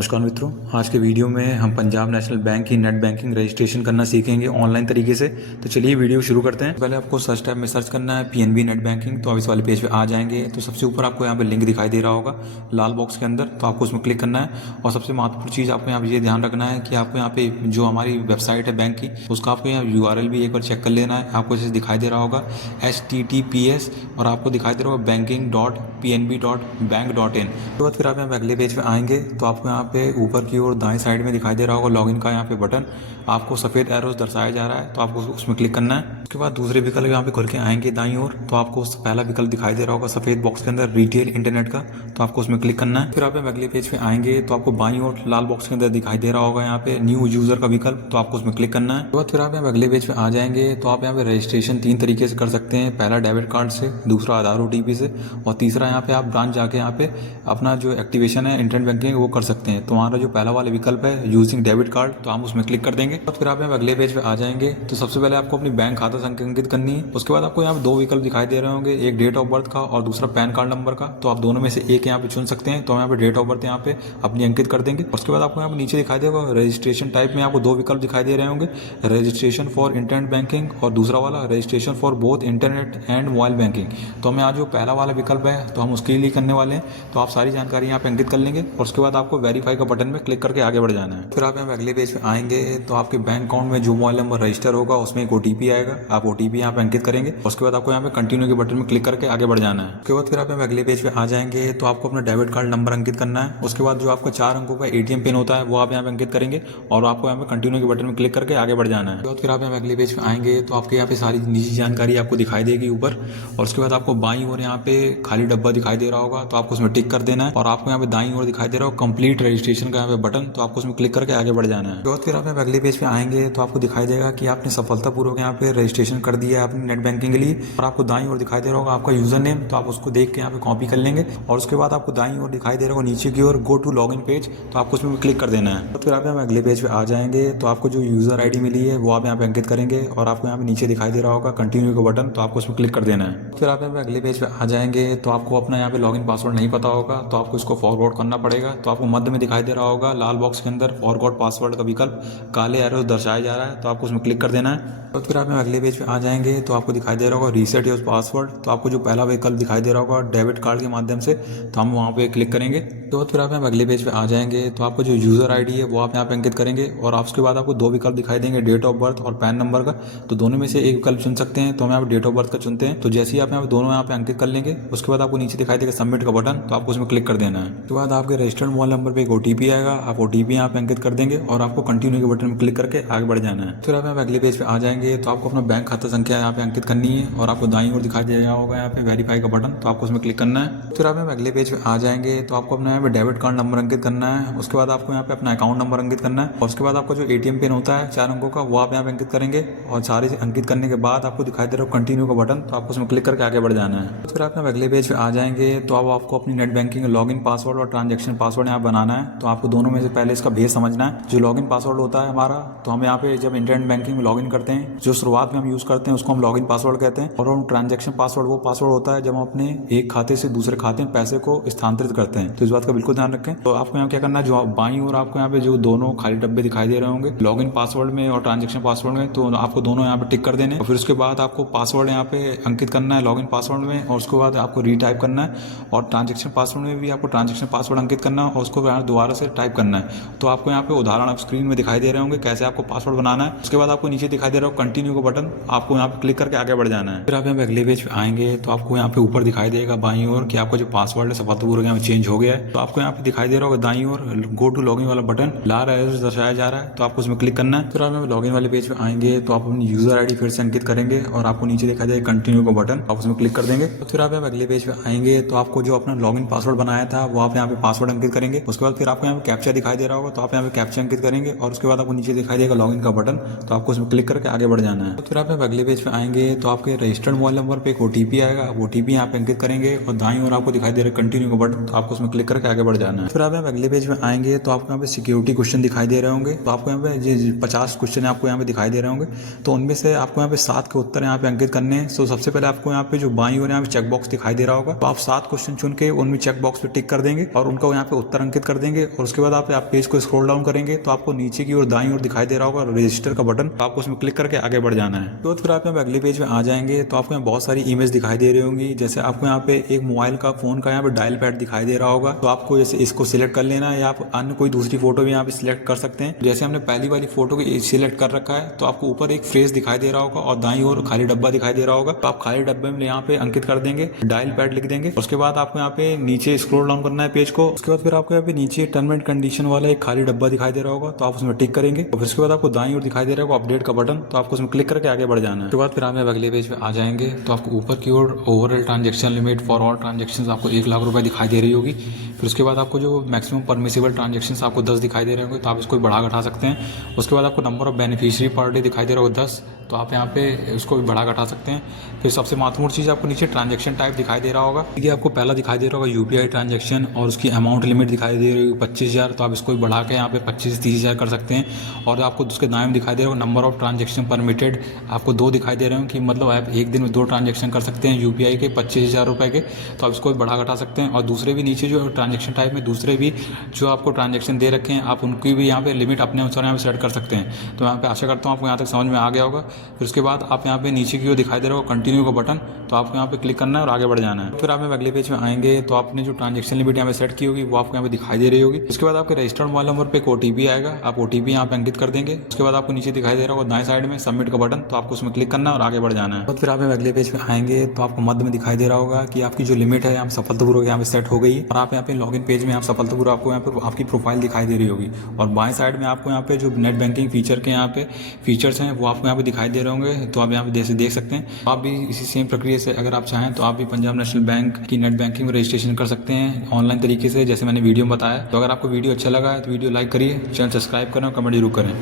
नमस्कार मित्रों, आज के वीडियो में हम पंजाब नेशनल बैंक की नेट बैंकिंग रजिस्ट्रेशन करना सीखेंगे ऑनलाइन तरीके से। तो चलिए वीडियो शुरू करते हैं। पहले आपको सर्च टैब में सर्च करना है पीएनबी नेट बैंकिंग। तो आप इस वाले पेज पे आ जाएंगे। तो सबसे ऊपर आपको यहाँ पे लिंक दिखाई दे रहा होगा लाल बॉक्स के अंदर, तो आपको उसमें क्लिक करना है। और सबसे महत्वपूर्ण चीज़ आपको यहाँ पे ये ध्यान रखना है कि आपको यहाँ पे जो हमारी वेबसाइट है बैंक की, उसका आपको यहाँ URL भी एक बार चेक कर लेना है। आपको जैसे दिखाई दे रहा होगा HTTPS और आपको दिखाई दे रहा होगा banking.pnb.bank.in। तो बाद फिर आप यहाँ पे अगले पेज पे आएंगे तो आपको यहाँ पे ऊपर की ओर दाएं साइड में दिखाई दे रहा होगा लॉगिन का यहाँ पे बटन, आपको सफ़ेद एरोस दर्शाया जा रहा है, तो आपको उसमें क्लिक करना है। उसके बाद दूसरे विकल्प यहाँ पे खुल के आएंगे दाईं ओर, तो आपको पहला विकल्प दिखाई दे रहा होगा सफ़ेद बॉक्स के अंदर रिटेल इंटरनेट का, तो आपको उसमें क्लिक करना है। फिर आप अगले पेज पे आएंगे तो आपको बाईं ओर लाल बॉक्स के अंदर दिखाई दे रहा होगा यहाँ पे न्यू यूजर का विकल्प, तो आपको उसमें क्लिक करना है। उसके बाद फिर आप अगले पेज पे आ जाएंगे तो आप यहाँ पे रजिस्ट्रेशन 3 तरीके से कर सकते हैं। पहला डेबिट कार्ड से, दूसरा आधार OTP से, और तीसरा यहाँ पे आप ब्रांच जाके यहाँ पे अपना जो एक्टिवेशन है इंटरनेट बैंकिंग वो कर सकते हैं। तो हमारा जो पहला वाला विकल्प है यूजिंग डेबिट कार्ड, तो हम उसमें क्लिक कर देंगे। और फिर आप यहाँ अगले पेज पे आ जाएंगे तो सबसे पहले आपको अपनी बैंक खाता संख्या अंकित करनी है। उसके बाद आपको यहाँ पे 2 विकल्प दिखाई दे रहे होंगे, एक डेट ऑफ बर्थ का और दूसरा पैन कार्ड नंबर का। तो आप दोनों में से एक यहाँ पे चुन सकते हैं। तो हम यहाँ पे डेट ऑफ बर्थ यहाँ पे अपनी अंकित कर देंगे। उसके बाद आपको यहाँ पे नीचे दिखाई देगा रजिस्ट्रेशन टाइप में आपको 2 विकल्प दिखाई दे रहे होंगे, रजिस्ट्रेशन फॉर इंटरनेट बैंकिंग और दूसरा वाला registration for both internet and mobile banking. तो हमें आज जो पहला वाला विकल्प है तो हम उसके लिए करने वाले हैं। तो आप सारी जानकारी यहाँ पे अंकित कर लेंगे और उसके बाद आपको वेरीफाई का बटन में क्लिक करके आगे बढ़ जाना है। फिर आप यहाँ अगले पेज पे आएंगे तो आपके बैंक अकाउंट में जो मोबाइल नंबर रजिस्टर होगा उसमें एक OTP आएगा, आप OTP यहाँ पे अंकित करेंगे। उसके बाद आपको यहाँ पे कंटिन्यू के बटन में क्लिक करके आगे बढ़ जाना है। उसके बाद फिर आप अगले पेज पे आ जाएंगे तो आपको अपना डेबिट कार्ड नंबर अंकित करना है। उसके बाद जो आपका 4 अंकों का ATM पिन होता है वो आप यहाँ पे अंकित करेंगे और आपको यहाँ पे कंटिन्यू के बटन में क्लिक करके आगे बढ़ जाना है। फिर आप यहाँ अगले पेज पे आएंगे तो आपके यहाँ पे सारी निजी जानकारी आपको दिखाई देगी ऊपर, और उसके बाद आपको बाईं ओर यहाँ पे खाली डब्बा दिखाई दे रहा होगा, तो आपको उसमें टिक कर देना है। और आपको यहाँ पे दाईं ओर दिखाई दे रहा होगा कंप्लीट रजिस्ट्रेशन का यहाँ पे बटन, तो आपको उसमें क्लिक करके आगे बढ़ जाना है। तो फिर आप अगले पेज पे आएंगे तो आपको दिखाई देगा कि आपने सफलतापूर्वक यहाँ पे रजिस्ट्रेशन कर दिया है अपनी नेट बैंकिंग के लिए। और आपको दाईं ओर दिखाई दे रहा होगा आपका यूजर नेम, तो आप उसको देख के यहाँ पे कॉपी कर लेंगे। और उसके बाद आपको दाईं ओर दिखाई दे रहा होगा नीचे की ओर गो टू लॉगिन पेज, तो आपको उसमें क्लिक कर देना है। तो फिर आप यहाँ अगले पेज पे आ जाएंगे तो आपको जो यूजर ID मिली है वो आप यहाँ पे अंकित करेंगे और आपको यहाँ पे नीचे दिखाई दे रहा होगा कंटिन्यू का बटन, तो आपको उसमें क्लिक कर देना है। फिर आप यहाँ पे अगले पेज पे आ जाएंगे तो आपको अपना यहाँ पे लॉगिन पासवर्ड नहीं पता होगा, तो आपको इसको फॉरवर्ड करना पड़ेगा। तो आपको मध्य में दिखाई दे रहा होगा लाल बॉक्स के अंदर फॉरगॉट पासवर्ड का विकल्प काले एरो दर्शाया जा रहा है, तो आपको उसमें क्लिक कर देना है। तो फिर आप अगले पेज पे आ जाएंगे तो आपको दिखाई दे रहा होगा रीसेट योर पासवर्ड, तो आपको जो पहला विकल्प दिखाई दे रहा होगा डेबिट कार्ड के माध्यम से, तो हम वहाँ पे क्लिक करेंगे। तो फिर आप अगले पेज पे आ जाएंगे तो आपको जो यूजर ID है वो आप यहाँ पे अंकित करेंगे और उसके बाद आपको 2 विकल्प दिखाई देंगे डेट ऑफ बर्थ और पैन नंबर का, तो दोनों में से एक विकल्प चुन सकते हैं। तो हम यहाँ पे डेट ऑफ बर्थ का चुनते हैं। तो जैसे ही आप यहाँ पे दोनों यहाँ पे अंकित कर लेंगे उसके बाद आपको नीचे दिखाई देगा सबमिट का बटन, तो आपको उसमें क्लिक कर देना है। उसके बाद आपके रजिस्टर्ड मोबाइल नंबर पे एक OTP आएगा, आप OTP यहाँ पे अंकित कर देंगे और आपको कंटिन्यू के बटन में क्लिक करके आगे बढ़ जाना है। फिर आप यहाँ पे अगले पेज पे आ जाएंगे तो आपको अपना बैंक खाता संख्या यहाँ पे अंकित करनी है और आपको दाईं ओर दिखाई दे रहा होगा यहाँ पे वेरीफाई का बटन, तो आपको उसमें क्लिक करना है। फिर आप यहाँ पे अगले पेज पे आ जाएंगे तो आपको अपना यहाँ पे डेबिट कार्ड नंबर अंकित करना है। उसके बाद आपको यहाँ पे अपना अकाउंट नंबर अंकित करना है और उसके बाद आपका जो ATM पिन होता है 4 अंकों का वो आप यहाँ पे अंकित करेंगे और सारे अंकित करने के बाद आपको दिखाई दे रहा हो कंटिन्यू का बटन, तो आपको उसमें क्लिक करके आगे बढ़ जाना है। फिर आप अगले पेज पे आ जाएंगे तो अब आपको अपनी नेट बैंकिंग लॉगिन पासवर्ड और ट्रांजैक्शन पासवर्ड यहाँ बनाना है। तो आपको दोनों में से पहले इसका भेद समझना है। जो लॉगिन पासवर्ड होता है हमारा, तो हम यहाँ पे जब इंटरनेट बैंकिंग में लॉगिन करते हैं जो शुरुआत में हम यूज करते हैं उसको हम लॉगिन पासवर्ड कहते हैं। और हम ट्रांजैक्शन पासवर्ड वो पासवर्ड होता है जब हम अपने एक खाते से दूसरे खाते में पैसे को स्थानांतरित करते हैं। तो इस बात का बिल्कुल ध्यान रखें। तो आपको यहाँ क्या करना है, जो बाईं ओर आपको यहाँ पे जो दोनों खाली डब्बे दिखाई दे रहे होंगे लॉगिन पासवर्ड में और ट्रांजैक्शन पासवर्ड में, तो आपको दोनों यहाँ पे टिक कर देने। और फिर उसके बाद आपको पासवर्ड यहाँ पे अंकित करना है लॉगिन पासवर्ड में और उसके बाद आपको रीटाइप करना है और ट्रांजैक्शन पासवर्ड में भी आपको ट्रांजैक्शन पासवर्ड अंकित करना है और उसको यहाँ दोबारा से टाइप करना है। तो आपको यहाँ पे उदाहरण आप स्क्रीन में दिखाई दे रहे होंगे कैसे आपको पासवर्ड बनाना है। उसके बाद आपको नीचे दिखाई दे रहा हो कंटिन्यू का बटन, आपको यहाँ पे क्लिक करके आगे बढ़ जाना है। फिर आप यहाँ पे अगले पेज पे आएंगे तो आपको यहाँ पे ऊपर दिखाई देगा बाईं ओर कि आपका जो पासवर्ड है सफलतापूर्वक यहाँ पे चेंज हो गया है। तो आपको यहाँ पे दिखाई दे रहा होगा दाईं ओर गो टू लॉगिन वाला बटन लाल एरो से दर्शाया जा रहा है, तो आपको उसमें क्लिक करना है। फिर आप लॉगिन वाले पेज पे आएंगे तो आप अपनी यूजर ID फिर से अंकित करेंगे और आपको नीचे दिखाई देगा कंटिन्यू का बटन, आप उसमें क्लिक कर देंगे। तो फिर आप अगले पेज पे आएंगे तो आपको जो अपना लॉगिन पासवर्ड बनाया था वो आप यहाँ पे पासवर्ड अंकित करेंगे। उसके बाद फिर आपको यहाँ पे कैप्चा दिखाई दे रहा होगा, तो आप यहाँ पे कैप्चा अंकित करेंगे और उसके बाद आपको नीचे दिखाई देगा लॉगिन का बटन, तो आपको उसमें क्लिक करके आगे बढ़ जाना है। तो फिर आप अगले पेज पे आएंगे तो आपके रजिस्टर्ड मोबाइल नंबर पे एक OTP आएगा, आप OTP यहाँ पे अंकित करेंगे और दाईं ओर आपको दिखाई दे रहा है कंटिन्यू का बटन, तो आपको उसमें क्लिक करके आगे बढ़ जाना है। फिर आप अगले पेज पे आएंगे तो आपको यहाँ पे सिक्योरिटी क्वेश्चन दिखाई दे रहे होंगे, तो आपको यहाँ पे 50 क्वेश्चन आपको यहाँ पे दिखाई दे रहे होंगे। तो उनमें से आपको यहाँ पे 7 के उत्तर यहाँ पे अंकित करने हैं। तो सबसे पहले आपको यहाँ पे जो बाईं ओर यहाँ पे चेक बॉक्स दिखाई दे रहा होगा, तो आप 7 क्वेश्चन चुन के उनमें चेक बॉक्स पे टिक कर देंगे और उनका यहाँ पे उत्तर अंकित कर देंगे। देंगे और उसके बाद आप पेज को स्क्रॉल डाउन करेंगे तो आपको नीचे की ओर दाईं ओर दिखाई दे रहा होगा रजिस्टर का बटन, तो आपको उसमें क्लिक करके आगे बढ़ जाना है। तो फिर आप यहाँ पे अगले पेज में आ जाएंगे तो आपको यहाँ बहुत सारी इमेज दिखाई दे रही होंगी। जैसे आपको यहाँ पे एक मोबाइल का फोन का यहाँ पे डायल पैड दिखाई दे रहा होगा, तो आपको जैसे इसको सिलेक्ट कर लेना है या आप अन्य कोई दूसरी फोटो भी यहाँ पे सिलेक्ट कर सकते हैं। जैसे हमने पहली वाली फोटो को सिलेक्ट कर रखा है तो आपको ऊपर एक फ्रेज दिखाई दे रहा होगा और दाईं ओर खाली डब्बा दिखाई दे रहा होगा, तो आप खाली डब्बे में यहाँ पे अंकित कर देंगे, डायल पैड लिख देंगे। उसके बाद आपको यहाँ पे नीचे स्क्रॉल डाउन करना है पेज को। उसके बाद फिर आपको यहाँ पे नीचे टर्म एंड कंडीशन वाला एक खाली डब्बा दिखाई दे रहा होगा, तो आप उसमें टिक करेंगे और फिर उसके बाद आपको दाईं ओर दिखाई दे रहा होगा अपडेट का बटन, तो आपको उसमें क्लिक करके आगे बढ़ जाना है। उसके बाद फिर आप अगले पेज पे आ जाएंगे तो आपको ऊपर की ओर overall transaction limit for all transaction आपको 1 लाख रुपए दिखाई दे रही होगी। फिर उसके बाद आपको जो मैक्सिमम परमिसिबल ट्रांजेक्शन आपको 10 दिखाई दे रहे होंगे, तो आप इसको बढ़ा घटा सकते हैं। उसके बाद आपको number of beneficiary per day दिखाई दे रहा होगा 10, तो आप यहाँ पे उसको भी बढ़ा घटा सकते हैं। फिर सबसे महत्वपूर्ण चीज़ आपको नीचे ट्रांजेक्शन टाइप दिखाई दे रहा होगा। ये आपको पहला दिखाई दे रहा होगा यूपीआई ट्रांजेक्शन और उसकी अमाउंट लिमिट दिखाई दे रही होगी 25,000, तो आप इसको भी बढ़ा के यहाँ पे 25 से 30,000 कर सकते हैं। और आपको उसके दाएं में दिखाई दे रहा होगा नंबर ऑफ ट्रांजेक्शन परमिटेड, आपको 2 दिखाई दे रहे हैं कि मतलब आप एक दिन में 2 ट्रांजेक्शन कर सकते हैं यूपीआई के 25,000 रुपये के, तो आप इसको भी बढ़ा घटा सकते हैं। और दूसरे भी नीचे जो ट्रांजेक्शन टाइप में दूसरे भी जो आपको ट्रांजेक्शन दे रखे हैं आप उनकी भी यहाँ पे लिमिट अपने अनुसार यहाँ पे सेट कर सकते हैं। तो यहाँ पे आशा करता हूँ आपको यहाँ तक समझ में आ गया होगा। फिर उसके बाद आप यहाँ पे नीचे की ओर दिखाई दे रहा होगा कंटिन्यू का बटन, तो आपको यहाँ पे क्लिक करना है और आगे बढ़ जाना है। फिर आप अगले पेज में आएंगे तो आपने जो ट्रांजेक्शन लिमिट यहाँ पे सेट की होगी वो आपको यहाँ पे दिखाई दे रही होगी। उसके बाद आपके रजिस्टर्ड मोबाइल नंबर पे एक ओटीपी आएगा, आप ओटीपी यहाँ पे अंकित कर देंगे। उसके बाद आपको नीचे दिखाई दे रहा होगा दाएं साइड में सबमिट का बटन, तो आपको उसमें क्लिक करना है और आगे बढ़ जाना है। तो फिर आप अगले पेज पे आएंगे तो आपको मध्य में दिखाई दे रहा होगा कि आपकी जो लिमिट है यहाँ सफलतापूर्वक यहाँ पे सेट हो गई है और आप यहाँ पे लॉगिन पेज में यहाँ सफलतापूर्वक आपको यहाँ पे आपकी प्रोफाइल दिखाई दे रही होगी। और बाएं साइड में आपको यहाँ पे जो नेट बैंकिंग फीचर के यहाँ पे फीचर्स हैं वो आपको यहाँ पे दिखाई दे रहे होंगे, तो आप यहाँ पे देख सकते हैं। आप भी इसी सेम प्रक्रिया से अगर आप चाहें तो आप भी पंजाब नेशनल बैंक की नेट बैंकिंग में रजिस्ट्रेशन कर सकते हैं ऑनलाइन तरीके से, जैसे मैंने वीडियो में बताया। तो अगर आपको वीडियो अच्छा लगा है तो वीडियो लाइक करिए, चैनल सब्सक्राइब करें और कमेंट जरूर करें।